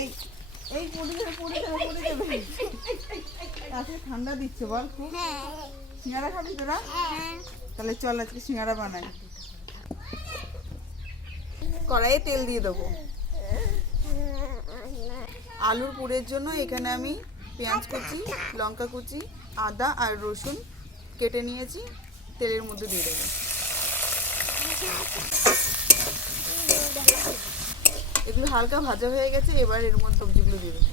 এই এই পড়ে যাবে। আজকে ঠান্ডা দিচ্ছে বল খুব। সিঙ্গারা খাবি তোরা? তাহলে চল আজকে সিঙ্গারা বানাই। কড়াইয়ে তেল দিয়ে দেবো। আলুর পুরের জন্য এখানে আমি পেঁয়াজ কুচি, লঙ্কা কুচি, আদা আর রসুন কেটে নিয়েছি, তেলের মধ্যে দিয়ে দেবো। এগুলো হালকা ভাজা হয়ে গেছে, এবার এর মধ্যে সবজিগুলো দিয়ে দেবো।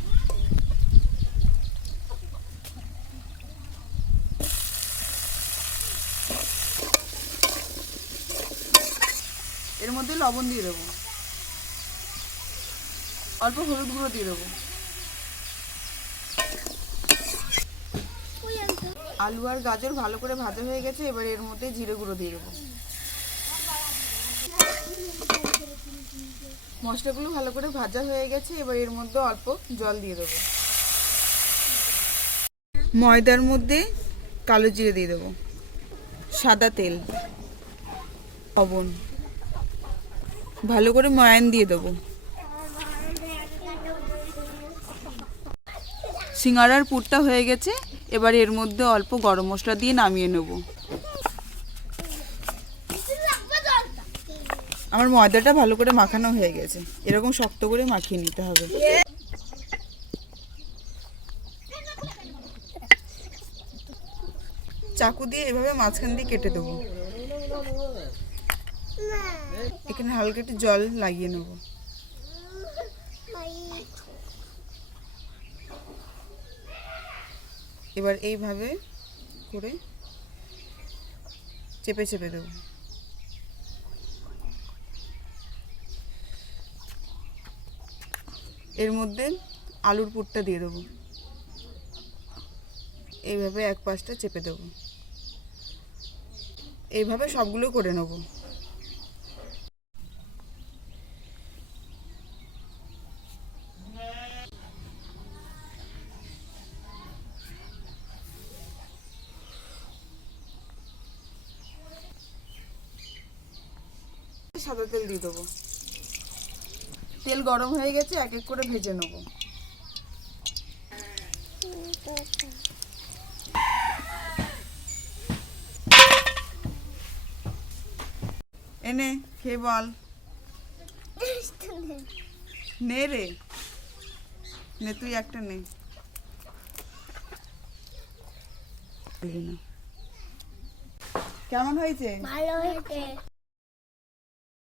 এর মধ্যে লবণ দিয়ে দেবো, অল্প হলুদ গুঁড়ো দিয়ে দেবো। আলু আর গাজর ভালো করে ভাজা হয়ে গেছে, এবার এর মধ্যে জিরে গুঁড়ো দিয়ে দেবো। মশলাগুলো ভালো করে ভাজা হয়ে গেছে, এবার এর মধ্যে অল্প জল দিয়ে দেবো। ময়দার মধ্যে কালো জিরে দিয়ে দেবো, সাদা তেল, লবণ, ভালো করে ময়ান দিয়ে দেবো। সিঙ্গারার পুরটা হয়ে গেছে, এবার এর মধ্যে অল্প গরম মশলা দিয়ে নামিয়ে নেব। আমার ময়দাটা ভালো করে মাখানো হয়ে গেছে, এরকম শক্ত করে মাখিয়ে নিতে হবে। চাকু দিয়ে এভাবে মাঝখান দিয়ে কেটে দেবো। এখানে হালকা একটু জল লাগিয়ে নেব। এবার এইভাবে করে চেপে চেপে দেবো। এর মধ্যে আলুর পুরটা দিয়ে দেবো, এইভাবে এক পাশটা চেপে দেবো। এইভাবে সবগুলো করে নেব। সাদা তেল দিয়ে দেবো। তেল গরম হয়ে গেছে, এক এক করে ভেজে নেব। এনে খেয়ে বল। নে রে, নে তুই একটা নে। কেমন হয়েছে? ভালো হয়েছে।